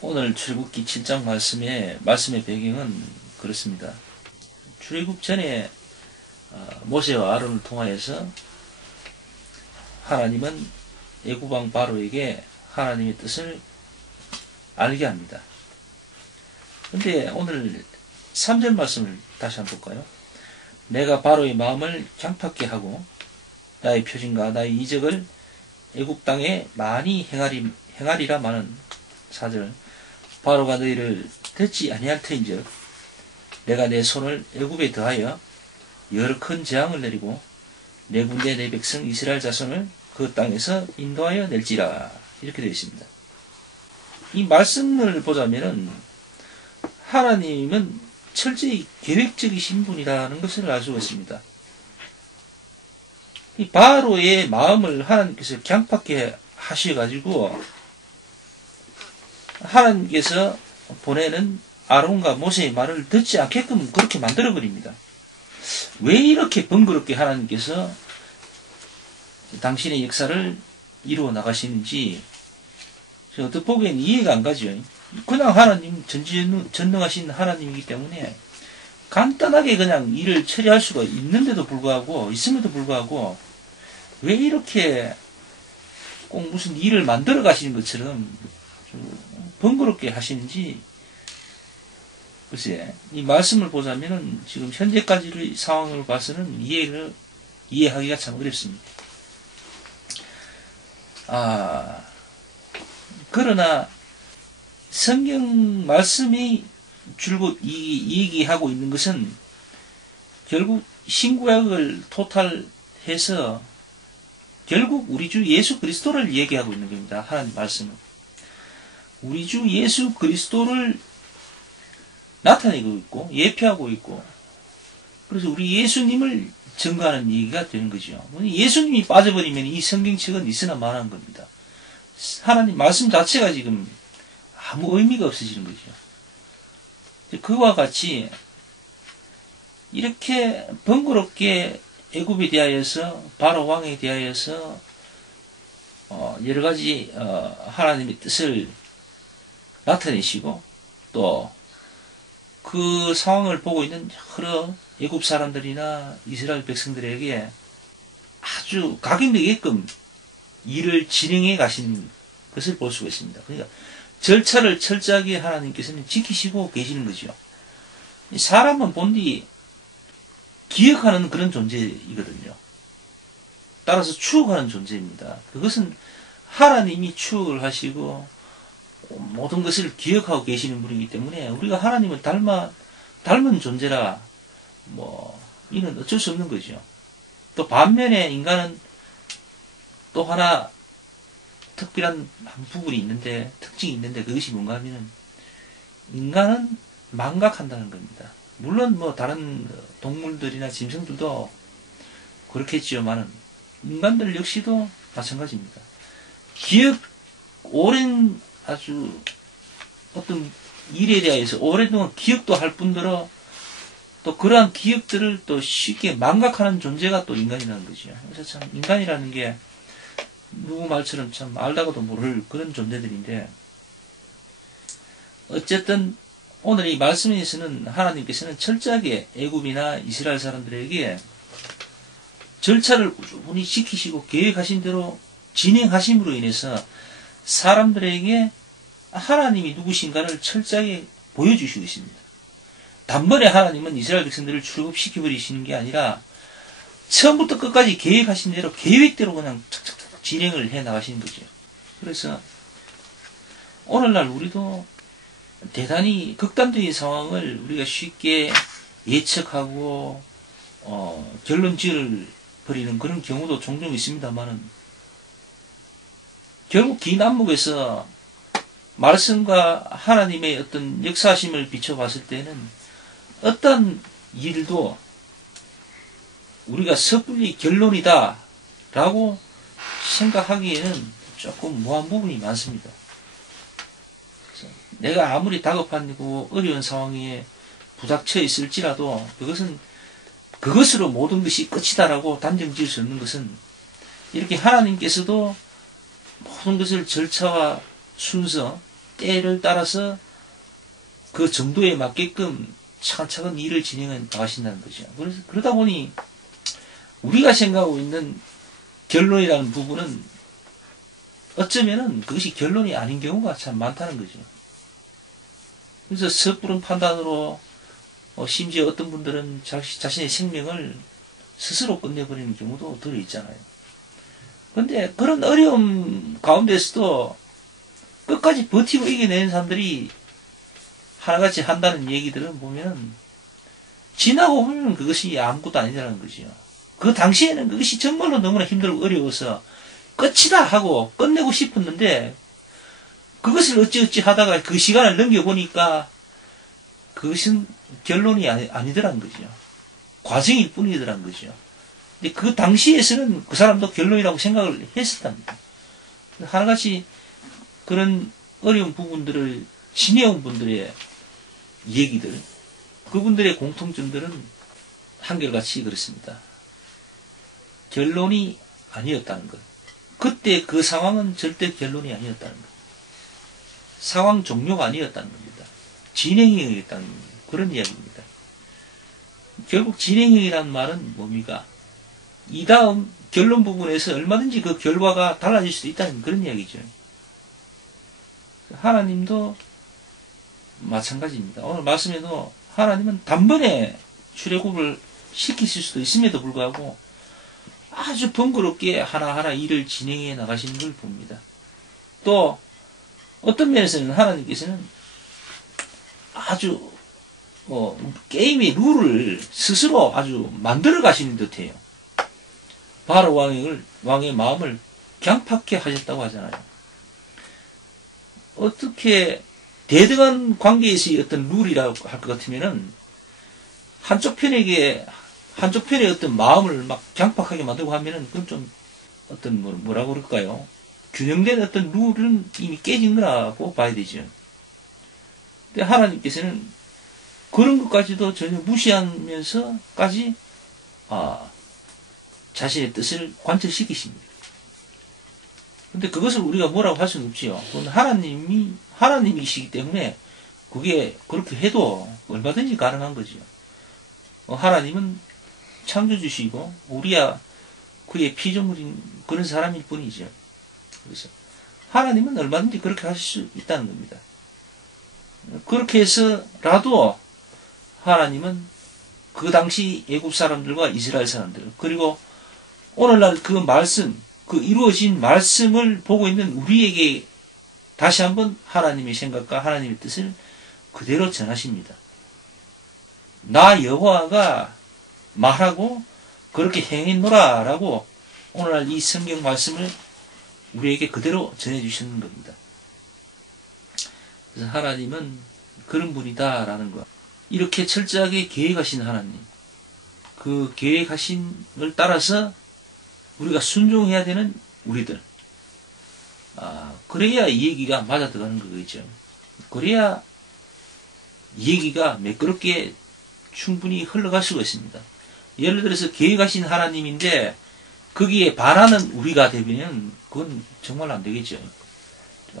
오늘 출애굽기 7장 말씀의 배경은 그렇습니다. 출애굽 전에 모세와 아론을 통하여서 하나님은 애굽 왕 바로에게 하나님의 뜻을 알게 합니다. 근데 오늘 3절 말씀을 다시 한번 볼까요? 내가 바로의 마음을 강팍게 하고 나의 표징과 나의 이적을 애굽 땅에 많이 행하리라 마는 4절. 바로가 너희를 듣지 아니할 터인즉 내가 내 손을 애굽에 더하여 여러 큰 재앙을 내리고 내 군대 내 백성 이스라엘 자손을 그 땅에서 인도하여 낼지라. 이렇게 되어 있습니다. 이 말씀을 보자면은 하나님은 철저히 계획적이신 분이라는 것을 알 수가 있습니다. 이 바로의 마음을 하나님께서 강팍게 하셔가지고 하나님께서 보내는 아론과 모세의 말을 듣지 않게끔 그렇게 만들어버립니다. 왜 이렇게 번거롭게 하나님께서 당신의 역사를 이루어 나가시는지 어떻게 보기엔 이해가 안 가죠. 그냥 하나님, 전능하신 하나님이기 때문에 간단하게 그냥 일을 처리할 수가 있음에도 불구하고 왜 이렇게 꼭 무슨 일을 만들어 가시는 것처럼 번거롭게 하시는지, 글쎄, 이 말씀을 보자면은 지금 현재까지의 상황을 봐서는 이해하기가 참 어렵습니다. 그러나 성경 말씀이 줄곧 얘기하고 있는 것은 결국 신구약을 토탈해서 결국 우리 주 예수 그리스도를 얘기하고 있는 겁니다. 하나님 말씀은. 우리 주 예수 그리스도를 나타내고 있고 예표하고 있고, 그래서 우리 예수님을 증거하는 얘기가 되는 거죠. 예수님이 빠져버리면 이 성경책은 있으나 마나한 겁니다. 하나님 말씀 자체가 지금 아무 의미가 없어지는 거죠. 그와 같이 이렇게 번거롭게 애굽에 대하여서 바로 왕에 대하여서 여러 가지 하나님의 뜻을 나타내시고 또 그 상황을 보고 있는 여러 애굽 사람들이나 이스라엘 백성들에게 아주 각인되게끔 일을 진행해 가시는 것을 볼 수가 있습니다. 그러니까 절차를 철저하게 하나님께서는 지키시고 계시는 거죠. 사람은 본디 기억하는 그런 존재이거든요. 따라서 추억하는 존재입니다. 그것은 하나님이 추억을 하시고 모든 것을 기억하고 계시는 분이기 때문에 우리가 하나님을 닮은 존재라 이는 어쩔 수 없는 거죠. 또 반면에 인간은 또 하나 특별한 한 부분이 있는데, 특징이 있는데, 그것이 뭔가 하면은 인간은 망각한다는 겁니다. 물론 다른 동물들이나 짐승들도 그렇겠지만은 인간들 역시도 마찬가지입니다. 오랜 아주 어떤 일에 대해서 오랫동안 기억도 할 뿐더러 또 그러한 기억들을 또 쉽게 망각하는 존재가 또 인간이라는 거죠. 그래서 참 인간이라는 게 누구 말처럼 참 알다가도 모를 그런 존재들인데, 어쨌든 오늘 이 말씀에서는 하나님께서는 철저하게 애굽이나 이스라엘 사람들에게 절차를 꾸준히 지키시고 계획하신 대로 진행하심으로 인해서 사람들에게 하나님이 누구신가를 철저하게 보여주시고 있습니다. 단번에 하나님은 이스라엘 백성들을 출애굽시켜버리시는 게 아니라 처음부터 끝까지 계획하신 대로 계획대로 그냥 착착착 진행을 해 나가시는 거죠. 그래서 오늘날 우리도 대단히 극단적인 상황을 우리가 쉽게 예측하고 결론 지어버리는 그런 경우도 종종 있습니다만은, 결국 긴 안목에서 말씀과 하나님의 어떤 역사심을 비춰봤을 때는 어떤 일도 우리가 섣불리 결론이다 라고 생각하기에는 조금 무한 부분이 많습니다. 내가 아무리 다급하고 어려운 상황에 부닥쳐 있을지라도 그것으로 모든 것이 끝이다라고 단정 지을 수 없는 것은, 이렇게 하나님께서도 모든 것을 절차와 순서 때를 따라서 그 정도에 맞게끔 차근차근 일을 진행해 나가신다는 거죠. 그래서 그러다 보니 우리가 생각하고 있는 결론이라는 부분은 어쩌면은 그것이 결론이 아닌 경우가 참 많다는 거죠. 그래서 섣부른 판단으로 심지어 어떤 분들은 자신의 생명을 스스로 끝내버리는 경우도 들어있잖아요. 그런데 그런 어려움 가운데서도 끝까지 버티고 이겨내는 사람들이 하나같이 한다는 얘기들을 보면 지나고 보면 그것이 아무것도 아니라는 거죠. 그 당시에는 그것이 정말로 너무나 힘들고 어려워서 끝이다 하고 끝내고 싶었는데 그것을 어찌어찌 하다가 그 시간을 넘겨보니까 그것은 결론이 아니더란 거죠. 과정일 뿐이더란 거죠. 근데 그 당시에서는 그 사람도 결론이라고 생각을 했었답니다. 하나같이 그런 어려운 부분들을 지내온 분들의 얘기들, 그분들의 공통점들은 한결같이 그렇습니다. 결론이 아니었다는 것. 그때 그 상황은 절대 결론이 아니었다는 것. 상황 종료가 아니었다는 겁니다. 진행형이었다는 그런 이야기입니다. 결국 진행형이라는 말은 뭡니까? 이 다음 결론 부분에서 얼마든지 그 결과가 달라질 수도 있다는 그런 이야기죠. 하나님도 마찬가지입니다. 오늘 말씀에도 하나님은 단번에 출애굽을 시키실 수도 있음에도 불구하고 아주 번거롭게 하나하나 일을 진행해 나가시는 걸 봅니다. 또 어떤 면에서는 하나님께서는 아주 게임의 룰을 스스로 아주 만들어 가시는 듯해요. 바로 왕의 마음을 강팍해 하셨다고 하잖아요. 어떻게 대등한 관계에서의 어떤 룰이라고 할 것 같으면은 한쪽 편의 어떤 마음을 막 강팍하게 만들고 하면은 그건 좀 어떤 뭐라고 그럴까요? 균형된 어떤 룰은 이미 깨진 거라고 봐야 되죠. 근데 하나님께서는 그런 것까지도 전혀 무시하면서까지 자신의 뜻을 관철시키십니다. 근데 그것을 우리가 뭐라고 할 수는 없지요. 그건 하나님이시기 때문에 그게 그렇게 해도 얼마든지 가능한 거죠. 하나님은 창조주시고 우리야 그의 피조물인 그런 사람일 뿐이죠. 그래서 하나님은 얼마든지 그렇게 하실 수 있다는 겁니다. 그렇게 해서라도 하나님은 그 당시 애굽 사람들과 이스라엘 사람들 그리고 오늘날 그 말씀 그 이루어진 말씀을 보고 있는 우리에게 다시 한번 하나님의 생각과 하나님의 뜻을 그대로 전하십니다. 나 여호와가 말하고 그렇게 행했노라 라고 오늘날 이 성경 말씀을 우리에게 그대로 전해주시는 겁니다. 그래서 하나님은 그런 분이다 라는 것. 이렇게 철저하게 계획하신 하나님, 그 계획하신을 따라서 우리가 순종해야 되는 우리들. 그래야 이 얘기가 맞아 들어가는 거겠죠. 그래야 이 얘기가 매끄럽게 충분히 흘러갈 수가 있습니다. 예를 들어서 계획하신 하나님인데 거기에 반하는 우리가 되면 그건 정말 안 되겠죠.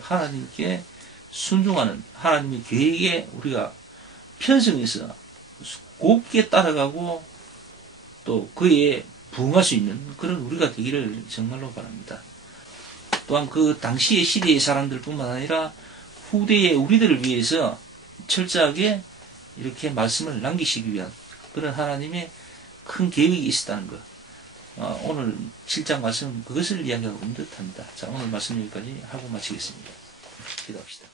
하나님께 순종하는 하나님의 계획에 우리가 편성해서 곱게 따라가고 또 그에 부응할 수 있는 그런 우리가 되기를 정말로 바랍니다. 또한 그 당시의 시대의 사람들 뿐만 아니라 후대의 우리들을 위해서 철저하게 이렇게 말씀을 남기시기 위한 그런 하나님의 큰 계획이 있었다는 것. 오늘 7장 말씀 그것을 이야기하고 있는 듯합니다. 자, 오늘 말씀 여기까지 하고 마치겠습니다. 기도합시다.